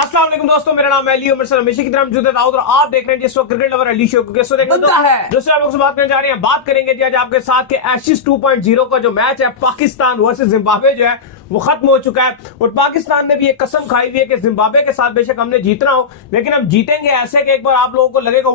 अस्सलाम वालेकुम दोस्तों, मेरा नाम है अली उमर सर, हमेशा की तरह मौजूद है और आप देख रहे हैं जिस वक्त क्रिकेट लवर अली शो को। दोस्तों दूसरे आप लोग से बात करने जा रहे हैं, बात करेंगे जी आज आपके साथ के एशेज 2.0 का जो मैच है पाकिस्तान वर्सेस जिम्बाब्वे जो है वो खत्म हो चुका है। और पाकिस्तान ने भी एक कसम खाई हुई है कि जिम्बाब्वे के साथ बेशक हमने जीतना हो लेकिन हम जीतेंगे ऐसे कि एक बार आप लोगों को लगेगा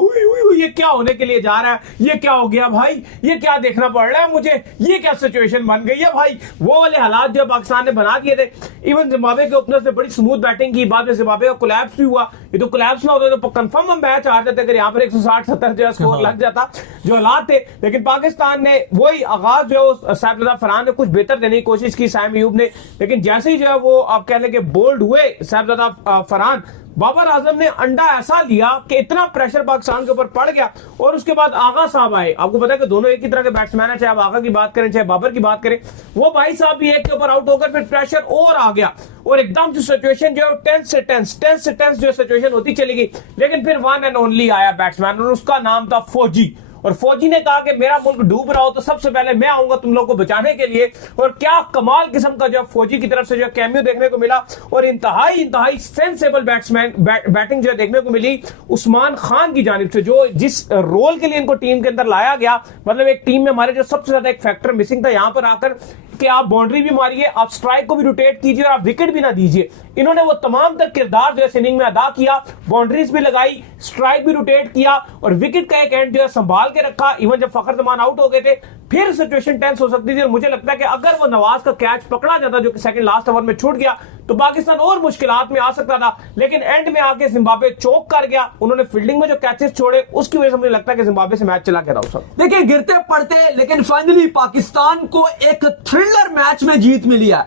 ये क्या होने के लिए जा रहा है, ये क्या हो गया भाई, ये क्या देखना पड़ रहा है मुझे, ये क्या सिचुएशन बन गई है भाई। वो वाले हालात जो पाकिस्तान ने बना दिए थे। इवन जिम्बाब्वे के ओपनर्स ने बड़ी स्मूथ बैटिंग की, बाद में जिम्बाब्वे का कोलैप्स भी हुआ। ये तो कोलैप्स ना होता तो कंफर्म हम मैच हार जाते अगर यहाँ पर 160-70 जो स्कोर लग जाता, जो हालात थे। लेकिन पाकिस्तान ने वही आगाज जो सैफ फरहान ने कुछ बेहतर देने की कोशिश की, साइम अयूब ने, लेकिन जैसे ही जो है वो आप कह लेंगे बोल्ड हुए सैफजादा फरहान, बाबर आजम ने अंडा ऐसा लिया कि इतना प्रेशर पाकिस्तान के ऊपर पड़ गया। और उसके बाद आगा साहब आए। आपको पता है कि दोनों एक ही तरह के बैट्समैन है, चाहे आप आगा की बात करें चाहे बाबर की बात करें। वो भाई साहब भी एक के ऊपर आउट होकर फिर प्रेशर और आ गया और एकदम से सिचुएशन जो है टेंस से टेंस जो सिचुएशन होती चली गई। लेकिन फिर वन एंड ओनली आया बैट्समैन और उसका नाम था फौजी। और फौजी ने कहा कि मेरा मुल्क डूब रहा हो तो सबसे पहले मैं आऊंगा तुम लोगों को बचाने के लिए। और क्या कमाल किस्म का जो फौजी की तरफ से जो कैमियो देखने को मिला और इंतहाई सेंसेबल बैटिंग जो देखने को मिली उस्मान खान की जानिब से, जो जिस रोल के लिए इनको टीम के अंदर लाया गया। मतलब एक टीम में हमारे जो सबसे ज्यादा एक फैक्टर मिसिंग था यहां पर आकर कि आप बाउंड्री भी मारिए, आप स्ट्राइक को भी रोटेट कीजिए और आप विकेट भी ना दीजिए। इन्होंने वो तमाम तर किरदार जो है इनिंग में अदा किया, बाउंड्रीज भी लगाई, स्ट्राइक भी रोटेट किया और विकेट का एक एंड जो है संभाल के रखा। इवन जब फखर जमान आउट हो गए थे फिर सिचुएशन टेंस हो सकती थी। और मुझे लगता है कि अगर वो नवाज का कैच पकड़ा जाता जो कि सेकंड लास्ट ओवर में छूट गया तो पाकिस्तान और मुश्किलात में आ सकता था। लेकिन एंड में आके जिम्बाब्वे चौक कर गया। उन्होंने फील्डिंग में जो कैचेस छोड़े उसकी वजह से मुझे लगता है कि जिम्बाब्वे से मैच चला गया था। देखिए गिरते पड़ते लेकिन फाइनली पाकिस्तान को एक थ्रिलर मैच में जीत मिली है।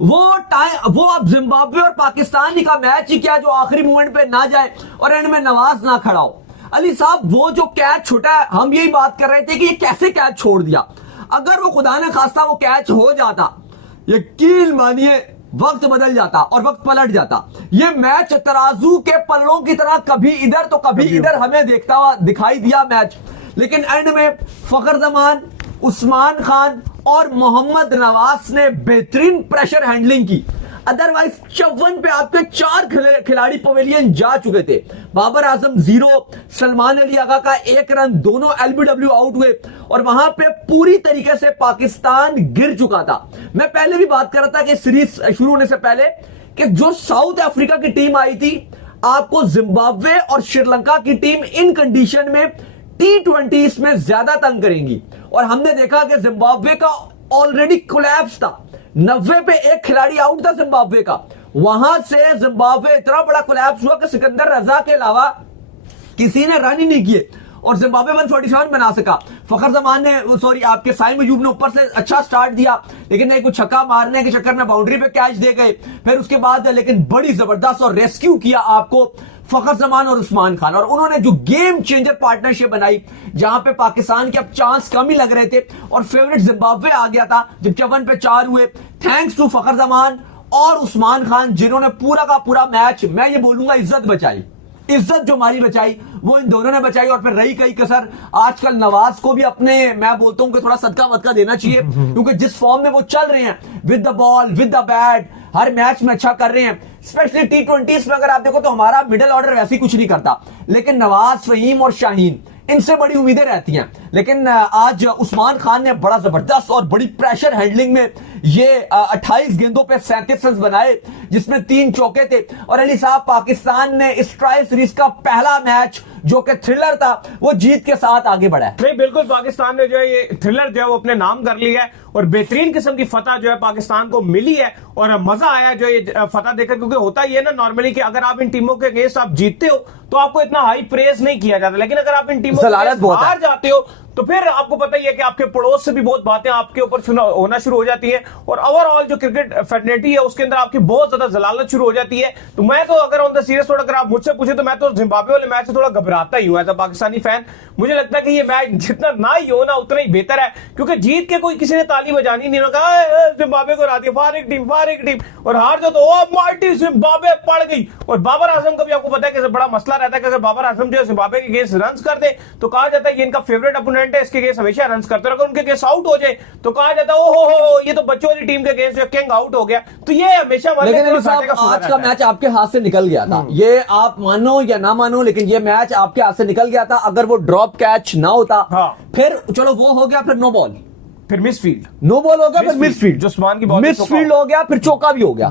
वो अब जिम्बाब्वे और पाकिस्तान का मैच ही क्या जो आखिरी मोमेंट पे ना जाए और एंड में नवाज ना खड़ा हो। अली साहब वो जो कैच छोटा है, हम यही बात कर रहे थे कि ये कैसे कैच छोड़ दिया। अगर वो खुदा न खास्ता वो कैच हो जाता, यकीन मानिए वक्त बदल जाता और वक्त पलट जाता। ये मैच तराजू के पलड़ों की तरह कभी इधर तो कभी इधर हमें देखता हुआ दिखाई दिया मैच। लेकिन एंड में फखर जमान, उस्मान खान और मोहम्मद नवाज ने बेहतरीन प्रेशर हैंडलिंग की। अदरवाइज 54 पे आपके 4 खिलाड़ी पवेलियन जा चुके थे। बाबर आजम 0, सलमान अली आगा का 1 रन, दोनों एलबीडब्ल्यू आउट हुए और वहां पे पूरी तरीके से पाकिस्तान गिर चुका था। मैं पहले भी बात कर रहा था कि सीरीज शुरू होने से पहले कि जो साउथ अफ्रीका की टीम आई थी, आपको जिम्बाब्वे और श्रीलंका की टीम इन कंडीशन में T20 में ज्यादा तंग करेंगी। और हमने देखा कि जिम्बाब्वे का ऑलरेडी कोलैप्स था, 90 पे 1 खिलाड़ी आउट था जिम्बाब्वे का। वहां से जिम्बाब्वे इतना बड़ा कोलैप्स हुआ कि सिकंदर रजा के अलावा किसी ने रन ही नहीं किए और जिम्बाब्वे 147 बना सका। फखर जमान ने आपके साइम अयूब ने ऊपर से अच्छा स्टार्ट दिया लेकिन एक छक्का मारने के चक्कर में बाउंड्री पे कैच दे गए। फिर उसके बाद लेकिन बड़ी जबरदस्त और रेस्क्यू किया आपको फखर जमान और उस्मान खान, और उन्होंने जो गेम चेंजर पार्टनरशिप बनाई जहां पे पाकिस्तान के अब चांस कम ही लग रहे थे और फेवरेट जिम्बाब्वे आ गया था जब 54 पे 4 हुए। थैंक्स टू फखर जमान और उस्मान खान जिन्होंने पूरा का पूरा मैच, मैं ये बोलूंगा, इज्जत बचाई। इज्जत जो हमारी बचाई वो इन दोनों ने बचाई। और फिर रही कई कसर, आजकल नवाज को भी अपने, मैं बोलता हूं कि थोड़ा सदका वदका देना चाहिए क्योंकि जिस फॉर्म में वो चल रहे हैं with the ball with the bat, her match में अच्छा कर रहे हैं। स्पेशली T20s में अगर आप देखो तो हमारा मिडिल ऑर्डर वैसे ही कुछ नहीं करता, लेकिन नवाज, फहीम और शाहीन, इनसे बड़ी उम्मीदें रहती हैं। लेकिन आज उस्मान खान ने बड़ा जबरदस्त और बड़ी प्रेशर हैंडलिंग में ये 28 गेंदों पे 37 रन बनाए जिसमें 3 चौके थे। और अली साहब पाकिस्तान ने इस ट्रायल सीरीज का पहला मैच जो कि थ्रिलर था वो जीत के साथ आगे बढ़ा है। नहीं बिल्कुल, पाकिस्तान ने जो है ये थ्रिलर जो है वो अपने नाम कर लिया है और बेहतरीन किस्म की फतह जो है पाकिस्तान को मिली है। और मजा आया जो ये फतह देखकर, क्योंकि होता ही है ना नॉर्मली कि अगर आप इन टीमों के अगेंस्ट आप जीतते हो तो आपको इतना हाई प्रेज नहीं किया जाता, लेकिन अगर आप इन टीमों के हार जाते हो तो फिर आपको पता ही है कि आपके पड़ोस से भी बहुत बातें आपके ऊपर होना शुरू हो जाती है और ओवरऑल जो क्रिकेट फेडरेटी है उसके अंदर आपकी बहुत ज्यादा जलालत शुरू हो जाती है। तो मैं तो अगर ऑन द सीरियस थोड़ा अगर आप मुझसे पूछे तो मैं तो जिम्बाब्वे वाले मैच से थोड़ा घबराता ही हूं एज अ पाकिस्तानी फैन। मुझे लगता है कि ये मैच जितना ना ही हो ना उतना ही बेहतर है, क्योंकि जीत के कोई किसी ने ताली बजानी नहीं, कहा जिम्बाब्वे को हरा दिया, फारिक टीम, और हार जो तो मार्टी जिम्बाब्वे पड़ गई। और बाबर आजम का भी आपको पता है कि बड़ा मसला रहता है कि अगर बाबर आजम जो है जिम्बाब्वे के अगेंस्ट रन कर दे तो कहा जाता है ये इनका फेवरेट अपोनेंट कॉन्फिडेंट है, इसके अगेंस्ट हमेशा रन करते हैं। अगर उनके अगेंस्ट आउट हो जाए तो कहा जाता है ओ ये तो बच्चों वाली टीम के अगेंस्ट जो किंग आउट हो गया। तो ये हमेशा लेकिन आज का मैच आपके हाथ से निकल गया था, ये आप मानो या ना मानो, लेकिन ये मैच आपके हाथ से निकल गया था। अगर वो ड्रॉप कैच ना होता, फिर चलो वो हो गया, फिर नो बॉल, फिर मिसफील्ड, नो बॉल हो गया, फिर मिसफील्ड, जो उस्मान की बॉल मिसफील्ड हो गया, फिर चौका भी हो गया।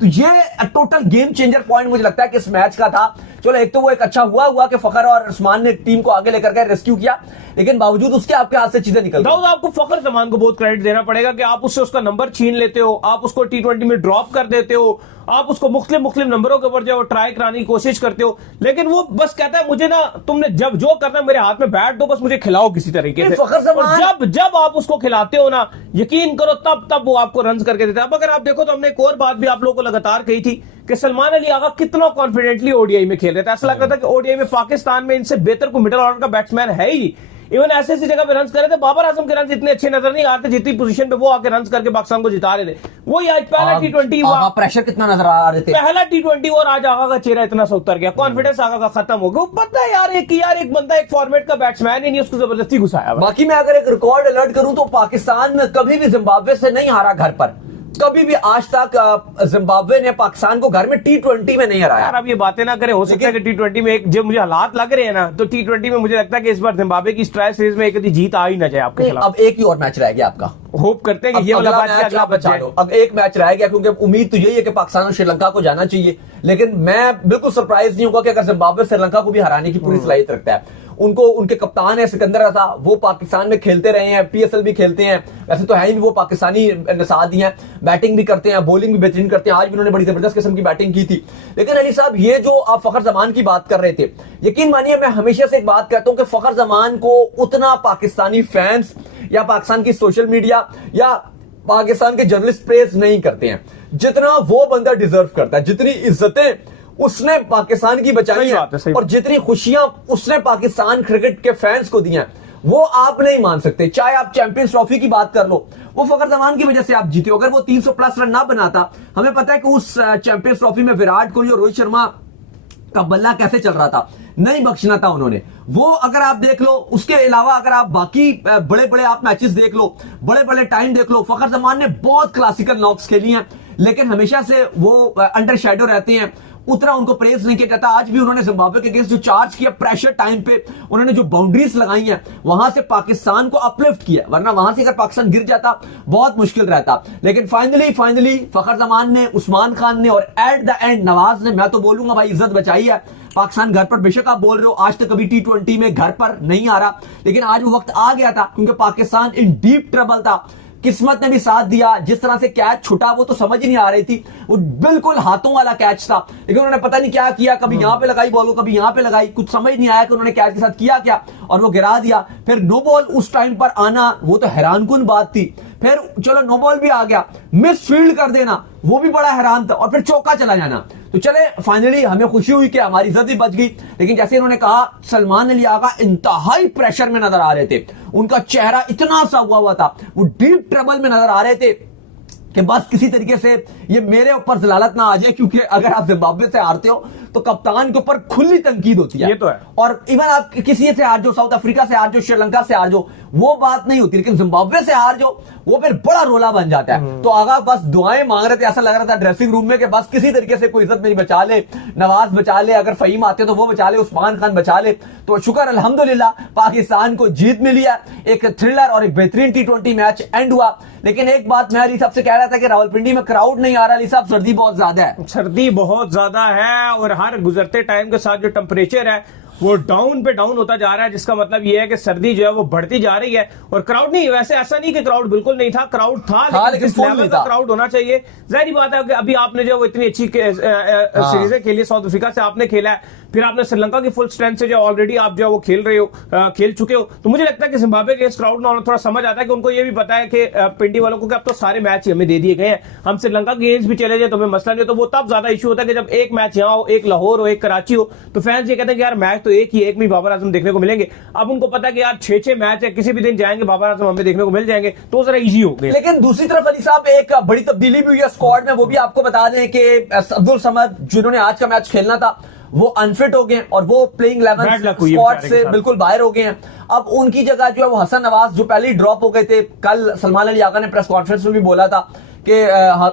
तो ये टोटल गेम चेंजर पॉइंट मुझे लगता है कि इस मैच का था। चलो एक तो वो एक अच्छा हुआ कि फखर और उस्मान ने टीम को आगे लेकर के रेस्क्यू किया, लेकिन बावजूद उसके आपके हाथ से चीजें निकल गई। दाऊद, आपको फखर जमान को बहुत क्रेडिट देना पड़ेगा कि आप उससे उसका नंबर छीन लेते हो, आप उसको T20 में ड्रॉप कर देते हो, आप उसको मुख्तलिफ नंबरों के ऊपर जो ट्राई कराने की कोशिश करते हो, लेकिन वो बस कहता है मुझे ना तुमने जब जो करना है मेरे हाथ में बैठ दो, बस मुझे खिलाओ किसी तरीके से। और जब आप उसको खिलाते हो ना, यकीन करो तब वो आपको रन करके देता है। अब अगर आप देखो तो हमने एक और बात भी आप लोगों को लगातार कही थी कि सलमान अली आगा कितना कॉन्फिडेंटली ओडीआई में खेल रहे थे। ऐसा लगता था कि ओडीआई में पाकिस्तान में इनसे बेहतर को मिडिल ऑर्डर का बैट्समैन है ही। इवन ऐसी जगह पे रन कर रहे थे, बाबर आजम के रन इतने अच्छे नजर नहीं आते जितनी पोजीशन पे वो आके रन करके पाकिस्तान को जिता रहे थे। वही आज पहला T20 हुआ, प्रेशर कितना नजर आ रहे थे, पहला T20 और आज आगा का चेहरा इतना सा उतर गया, कॉन्फिडेंस आगा का खत्म हो गया। पता है यार एक बंदा एक फॉर्मेट का बैट्समैन ही नहीं, उसको जबरदस्ती घुसाया। बाकी मैं अगर एक रिकॉर्ड अलर्ट करूं तो पाकिस्तान कभी भी जिम्बाब्वे से नहीं हारा घर पर, कभी भी आज तक जिम्बाब्वे ने पाकिस्तान को घर में T20 में नहीं हराया। यार अब ये बातें ना करें, हो सकता है कि T20 में एक जब मुझे हालात लग रहे हैं ना, तो T20 में मुझे लगता है कि इस बार जिम्बाब्वे की ट्रायल सीरीज में एक जीत आ ही ना जाए आपके खिलाफ। अब एक ही और मैच रह गया आपका, होप करते हैं कि ये वाला मैच अगला बचा लो। अब एक मैच रह गया, क्योंकि उम्मीद तो यही है कि पाकिस्तान और श्रीलंका को जाना चाहिए, लेकिन मैं बिल्कुल सरप्राइज नहीं होगा कि अगर जिम्बाब्वे श्रीलंका को भी हराने की पूरी सलाहियत रखता है। उनको उनके कप्तान है सिकंदर रजा, वो पाकिस्तान में खेलते रहे हैं, PSL भी खेलते हैं, वैसे तो है ही वो पाकिस्तानी नसाद ही हैं, बैटिंग भी करते हैं, बॉलिंग भी बेहतरीन करते हैं। आज भी उन्होंने बड़ी जबरदस्त किस्म की बैटिंग की थी। लेकिन अली साहब, ये जो आप फखर जमान की बात कर रहे थे, यकीन मानिए मैं हमेशा से एक बात कहता हूं कि फखर जमान को उतना पाकिस्तानी फैंस या पाकिस्तान की सोशल मीडिया या पाकिस्तान के जर्नलिस्ट प्रेज नहीं करते हैं जितना वो बंदा डिजर्व करता है। जितनी इज्जतें उसने पाकिस्तान की बचाई है और जितनी खुशियां उसने पाकिस्तान क्रिकेट के फैंस को दी हैं, वो आप नहीं मान सकते। चाहे आप चैंपियंस ट्रॉफी की बात कर लो, वो फखर जमान की वजह से आप जीते। अगर वो 300 प्लस रन ना बनाता, हमें पता है कि उस चैंपियंस ट्रॉफी में विराट कोहली और रोहित शर्मा का बल्ला कैसे चल रहा था, नहीं बख्शना था उन्होंने। वो अगर आप देख लो, उसके अलावा अगर आप बाकी बड़े बड़े आप मैचेस देख लो, बड़े बड़े टाइम देख लो, फखर जमान ने बहुत क्लासिकल नॉक्स खेली हैं, लेकिन हमेशा से वो अंडर शेडो रहते हैं, उतना उनको प्रेज नहीं किया जाता। आज भी उन्होंने जिम्बाब्वे के अगेंस्ट जो चार्ज किया प्रेशर टाइम पे, उन्होंने जो बाउंड्रीज लगाई हैं, वहां से पाकिस्तान को अपलिफ्ट किया, वरना वहां से अगर पाकिस्तान गिर जाता बहुत मुश्किल रहता। लेकिन फाइनली फखर जमान ने, उस्मान खान ने और एट द एंड नवाज ने, मैं तो बोलूंगा भाई, इज्जत बचाई है। पाकिस्तान घर पर, बेशक आप बोल रहे हो आज तक कभी T20 में घर पर नहीं आ रहा, लेकिन आज वो वक्त आ गया था क्योंकि पाकिस्तान इन डीप ट्रबल था। किस्मत ने भी साथ दिया, जिस तरह से कैच छुटा वो तो समझ ही नहीं आ रही थी, वो बिल्कुल हाथों वाला कैच था, लेकिन उन्होंने पता नहीं क्या किया, कभी यहां पे लगाई बॉल को, कभी यहां पे लगाई, कुछ समझ नहीं आया कि उन्होंने कैच के साथ किया क्या, और वो गिरा दिया। फिर नो बॉल उस टाइम पर आना, वो तो हैरानकुन बात थी। फिर चलो नो बॉल भी आ गया, मिस फील्ड कर देना वो भी बड़ा हैरान था, और फिर चौका चला जाना। तो चले फाइनली हमें खुशी हुई कि हमारी इज्जत भी बच गई। लेकिन जैसे इन्होंने कहा, सलमान अली आगा इंतहाई प्रेशर में नजर आ रहे थे, उनका चेहरा इतना सा हुआ था, वो डीप ट्रबल में नजर आ रहे थे कि बस किसी तरीके से ये मेरे ऊपर जलालत ना आ जाए, क्योंकि अगर आप जिम्बाब्वे से हारते हो तो कप्तान के ऊपर खुली तनकीद होती है। ये तो है। और इवन आप किसी से हार जाओ, साउथ अफ्रीका से हार जाओ, श्रीलंका से हार जाओ, वो बात नहीं होती, लेकिन जिम्बाब्वे से हार जाओ वो फिर बड़ा रोला बन जाता है। तो आगा बस दुआएं मांग रहे थे, ऐसा लग रहा था ड्रेसिंग रूम में कि बस किसी तरीके से कोई इज्जत मेरी बचा ले, नवाज बचा ले, अगर फहीम आते तो वो बचा ले, उस्मान खान बचा ले। तो शुक्र अल्हम्दुलिल्लाह पाकिस्तान को जीत मिली है। एक थ्रिलर और एक बेहतरीन T20 मैच एंड हुआ। लेकिन एक बात मैं अली साहब से कह रहा था कि रावलपिंडी में क्राउड नहीं आ रहा। अली साहब, सर्दी बहुत ज्यादा है, सर्दी बहुत ज्यादा है, और हर गुजरते टाइम के साथ जो टेम्परेचर है वो डाउन पे डाउन होता जा रहा है, जिसका मतलब ये है कि सर्दी जो है वो बढ़ती जा रही है। और क्राउड नहीं, वैसे ऐसा नहीं कि क्राउड बिल्कुल नहीं था, क्राउड था, लेकिन जिस लेवल का क्राउड होना चाहिए, जाहिर बात है कि अभी आपने जो इतनी अच्छी सीरीजें खेली, साउथ अफ्रीका से आपने खेला है, फिर आपने श्रीलंका की फुल स्ट्रेंथ से जो ऑलरेडी आप जो वो खेल रहे हो, खेल चुके हो, तो मुझे लगता है कि जिम्बाब्वे के इस क्राउड में थोड़ा समझ आता है कि उनको ये भी पता है कि पिंडी वालों को कि अब तो सारे मैच हमें दे दिए गए हैं, हम श्रीलंका के गेम्स भी चले जाए तो हमें मसला नहीं। तो वो तब ज्यादा इशू होता है कि जब एक मैच यहाँ हो, एक लाहौर हो, एक कराची हो, तो फैंस ये कहते हैं कि यार मैच तो एक ही, एक में बाबर आजम देखने को मिलेंगे। अब उनको पता है कि यार 6-6 मैच है, किसी भी दिन जाएंगे बाबर आजम हमें देखने को मिल जाएंगे, तो जरा इजी हो गए। लेकिन दूसरी तरफ अली साहब एक बड़ी तब्दीली भी हुई है स्क्वाड में, वो भी आपको बता दें कि अब्दुल समद जिन्होंने आज का मैच खेलना था वो अनफिट हो गए और वो प्लेइंग 11 स्क्वाड से बिल्कुल बाहर हो गए हैं। अब उनकी जगह जो है वो हसन नवाज जो पहले ही ड्रॉप हो गए थे, कल सलमान अली आगा ने प्रेस कॉन्फ्रेंस में भी बोला था कि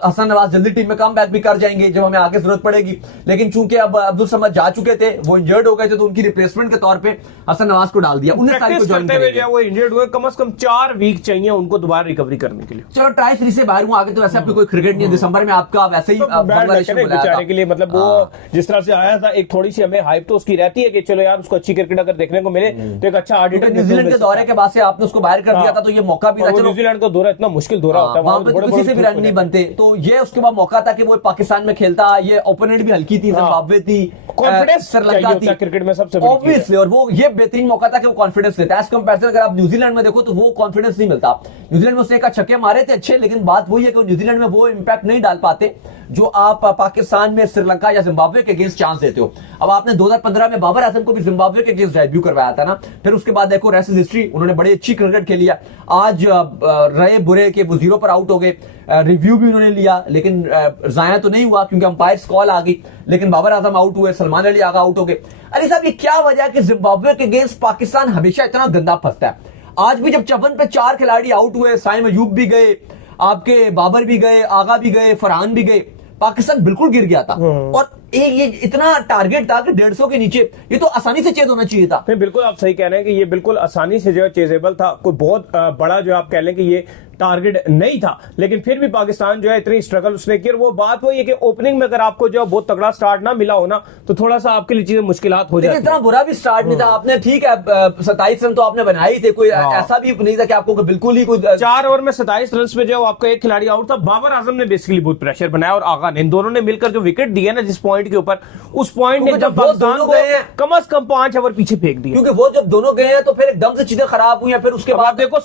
हसन नवाज जल्दी टीम में कम बैक भी कर जाएंगे जब हमें आगे जरूरत पड़ेगी, लेकिन चूंकि अब अब्दुल समद जा चुके थे, वो इंजर्ड हो गए थे, तो उनकी रिप्लेसमेंट के तौर पे हसन नवाज को डाल दिया। 19 तारीख को ज्वाइन करेंगे। वो इंजर्ड हुए, कम से कम 4 वीक चाहिए उनको दोबारा रिकवरी करने के लिए। चलो ट्राई 3 से बाहर हूं, आगे तो वैसे आपकी कोई क्रिकेट नहीं है, दिसंबर में आपका वैसे ही बेचारे के लिए, मतलब वो जिस तरह से आया था, एक थोड़ी सी हमें हाइप तो उसकी रहती है कि चलो यार उसको अच्छी क्रिकेट अगर देखने को मिले तो एक अच्छा ऑडिटर। न्यूजीलैंड के दौरे के बाद से आपने उसको बाहर कर दिया था, तो ये मौका भी था। न्यूजीलैंड का दौरा इतना मुश्किल दौरा होता है, वहां पे किसी से भी रन नहीं बनते, तो ये उसके बाद मौका था कि वो पाकिस्तान में खेलता। ये ओपोनेंट भी हल्की थी, जिम्बाब्वे थी, कॉन्फिडेंस श्रीलंका थी क्रिकेट में सबसे ऑब्वियसली, और वो ये बेहतरीन मौका था कि वो कॉन्फिडेंस लेता है। एज कंपैरिजन अगर आप न्यूजीलैंड में देखो तो वो कॉन्फिडेंस नहीं मिलता। न्यूजीलैंड में उसने एक छक्के मारे थे अच्छे, लेकिन बात वही है कि न्यूजीलैंड में वो इंपैक्ट नहीं डाल पाते जो आप पाकिस्तान में श्रीलंका या जिम्बाब्वे के अगेंस्ट चांस देते हो। अब आपने 2015 में बाबर आजम को भी जिम्बाब्वे के अगेंस्ट डेब्यू करवाया था ना, फिर उसके बाद देखो रेस्ट इज हिस्ट्री, उन्होंने बड़ी अच्छी क्रिकेट खेली है। आज रहे बुरे के वो 0 पर आउट हो गए, रिव्यू भी उन्होंने लिया, लेकिन जाया तो नहीं हुआ क्योंकि अंपायर्स कॉल आ गई, लेकिन बाबर आजम आउट हुए, सलमान अली आगा आउट हो गए। अली साहब, ये क्या वजह है कि जिम्बाब्वे के अगेंस्ट पाकिस्तान हमेशा इतना गंदा फंसता है? आज भी जब 54 पे 4 खिलाड़ी आउट हुए, साइम अयूब भी गए, आपके बाबर भी गए, आगा भी गए, फरहान भी गए, पाकिस्तान बिल्कुल गिर गया था। और ये इतना टारगेट था कि 150 के नीचे, ये तो आसानी से चेज होना चाहिए था। बिल्कुल आप सही कह रहे हैं कि ये बिल्कुल आसानी से जो है चेजेबल था, कोई बहुत बड़ा जो आप कह लें कि ये टारगेट नहीं था, लेकिन फिर भी पाकिस्तान जो है इतनी स्ट्रगल उसने की। वो बात वही है कि ओपनिंग में अगर आपको जो बहुत तगड़ा स्टार्ट ना मिला हो ना, तो थोड़ा सा आपके लिए चीजें मुश्किलात हो जाती है। इतना बुरा भी स्टार्ट नहीं था आपने, ठीक है 27 रन तो आपने बनाए थे, कोई ऐसा भी नहीं था कि आपको बिल्कुल ही कोई 4 ओवर में 27 रन पे जो आपका एक खिलाड़ी आउट था। बाबर आजम ने बेसिकली बहुत प्रेशर बनाया और आगा ने, इन दोनों ने मिलकर जो विकेट दिया ना जिस पॉइंट के ऊपर, उस पॉइंट ने जब पाकिस्तान को कम से कम 5 ओवर पीछे फेंक दिया, क्योंकि वो जब दोनों गए हैं तो फिर एकदम से चीजें खराब हुई हैं। फिर उसके बाद देखो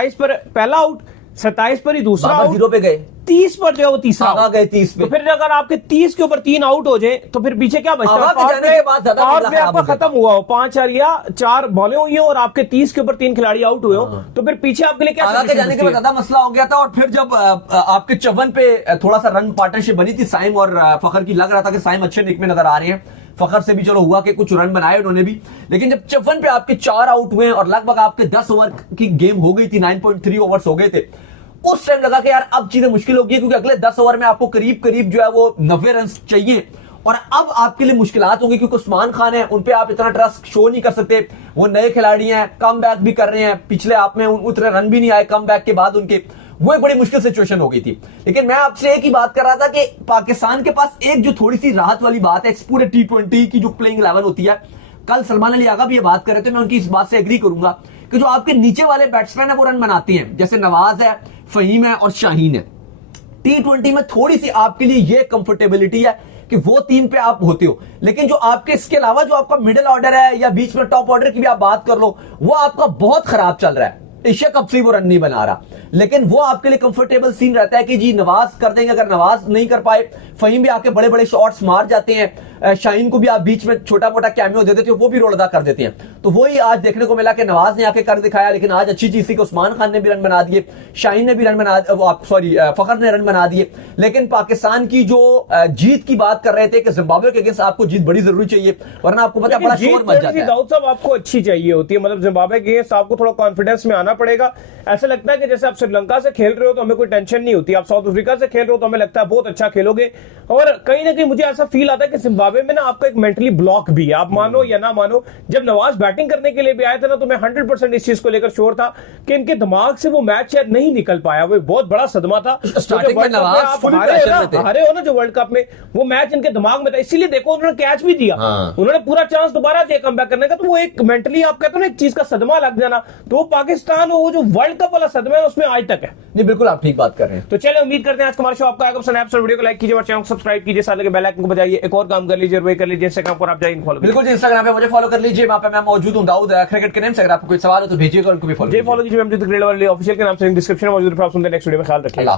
27 पर पहला आउट, 27 पर ही दूसरा आउट, 0 पे गए, 30 पर जो है वो तीसरा आगा गए 30 पे। तो फिर अगर आपके 30 के ऊपर 3 आउट हो जाए तो फिर पीछे क्या बचता है? आपका खत्म हुआ हो, 5 या 4 बॉलें हुई हो और आपके 30 के ऊपर 3 खिलाड़ी आउट हुए हो, तो फिर पीछे आपके लिए क्या आगे जाने के बाद ज्यादा मसला हो गया था। और फिर जब आपके 54 पे थोड़ा सा रन पार्टनरशिप बनी थी साइम और फखर की, लग रहा था कि साइम अच्छे निक में नजर आ रहे हैं, फखर से भी चलो हुआ कि कुछ रन बनाए उन्होंने भी, लेकिन जब 54 पे आपके 4 आउट हुए और लगभग आपके 10 ओवर की गेम हो गई थी, 9.3 ओवर्स हो गए थे, उस टाइम लगा कि यार अब चीजें मुश्किल होगी, क्योंकि अगले 10 ओवर में आपको करीब करीब जो है वो 90 रन चाहिए और अब आपके लिए मुश्किलात होंगी, क्योंकि उस्मान खान है, उन पे आप इतना ट्रस्ट शो नहीं कर सकते। वो नए खिलाड़ी हैं, कम बैक भी कर रहे हैं, पिछले आप में उतने रन भी नहीं आए कम बैक के बाद उनके, वो एक बड़ी मुश्किल सिचुएशन हो गई थी। लेकिन मैं आपसे एक ही बात कर रहा था कि पाकिस्तान के पास एक जो थोड़ी सी राहत वाली बात है, पूरे T20 की जो प्लेइंग 11 होती है, कल सलमान अली आगा भी ये बात कर रहे थे, मैं उनकी इस बात से एग्री करूंगा कि जो आपके नीचे वाले बैट्समैन है वो रन बनाते हैं, जैसे नवाज है, फहीम है और शाहीन है। T20 में थोड़ी सी आपके लिए ये कंफर्टेबिलिटी है कि वो टीम पे आप होते हो, लेकिन जो आपके इसके अलावा जो आपका मिडिल ऑर्डर है या बीच में टॉप ऑर्डर की भी आप बात कर लो, वो आपका बहुत खराब चल रहा है। एशिया कप से वो रन नहीं बना रहा, लेकिन वो आपके लिए कंफर्टेबल सीन रहता है कि जी नवाज कर देंगे, अगर नवाज नहीं कर पाए फहीम भी आके बड़े बड़े शॉट्स मार जाते हैं, शाहीन को भी आप बीच में छोटा मोटा कैमियो दे देते हो, वो भी रोल अदा कर देते हैं। तो वही आज देखने को मिला कि नवाज ने आके कर दिखाया, लेकिन आज अच्छी चीज थी कि उस्मान खान ने भी रन बना दिए, शाहीन ने भी रन बना, सॉरी फखर ने रन बना दिए। लेकिन पाकिस्तान की जो जीत की बात कर रहे थे कि जिम्बाब्वे के अगेंस्ट आपको जीत बड़ी जरूरी चाहिए, वरना आपको पता बड़ा शोर मच जाता है। दाऊद साहब आपको अच्छी चाहिए होती है, मतलब जिम्बाब्वे के अगेंस्ट आपको थोड़ा कॉन्फिडेंस में आना पड़ेगा। ऐसा लगता है कि जैसे आप श्रीलंका से खेल रहे हो तो हमें कोई टेंशन नहीं होती, आप साउथ अफ्रीका से खेल रहे हो तो हमें लगता है बहुत अच्छा खेलोगे, और कहीं ना कहीं मुझे ऐसा फील आता है कि जिम्बाब्वे में ना आपका एक मेंटली ब्लॉक भी है। आप मानो या ना मानो, जब नवाज बैटिंग करने के लिए भी आए थे ना, तो मैं 100% इस चीज को लेकर श्योर था कि इनके दिमाग से वो मैच शायद नहीं निकल पाया। वो एक बहुत बड़ा सदमा था। स्टार्टिंग में नवाज हारे हो ना जो वर्ल्ड कप में, वो मैच इनके दिमाग में था, इसीलिए देखो उन्होंने कैच भी दिया, उन्होंने पूरा चांस दोबारा दिया कमबैक करने का। तो वो एक मेंटली आप कहते हो ना एक चीज का सदमा लग जाना, तो पाकिस्तान वो जो वर्ल्ड कप वाला सदमा है उसमें आज तक है। नहीं बिल्कुल आप ठीक बात कर रहे हैं। तो चलिए उम्मीद करते हैं आज हमारा शो आपका आएगा पसंद। वीडियो को लाइक कीजिए और चैनल को सब्सक्राइब कीजिए, साथ लगे बेल आइकन को बजाइए। एक और काम कर लीजिए, वही कर लीजिए इंस्टाग्राम पर आप जाइए फॉलो। बिल्कुल इंस्टाग्राम पे मुझे फॉलो कर लीजिए, वहां पे मैं मौजूद हूं दाऊद क्रिकेट के नेम से। अगर आपको कोई सवाल हो तो भेजिएगा, उनको भी फॉलो कीजिए। ऑफिशियल के नाम से डिस्क्रिप्शन में मौजूद है। आप सुनते हैं नेक्स्ट वीडियो में, ख्याल रखिए।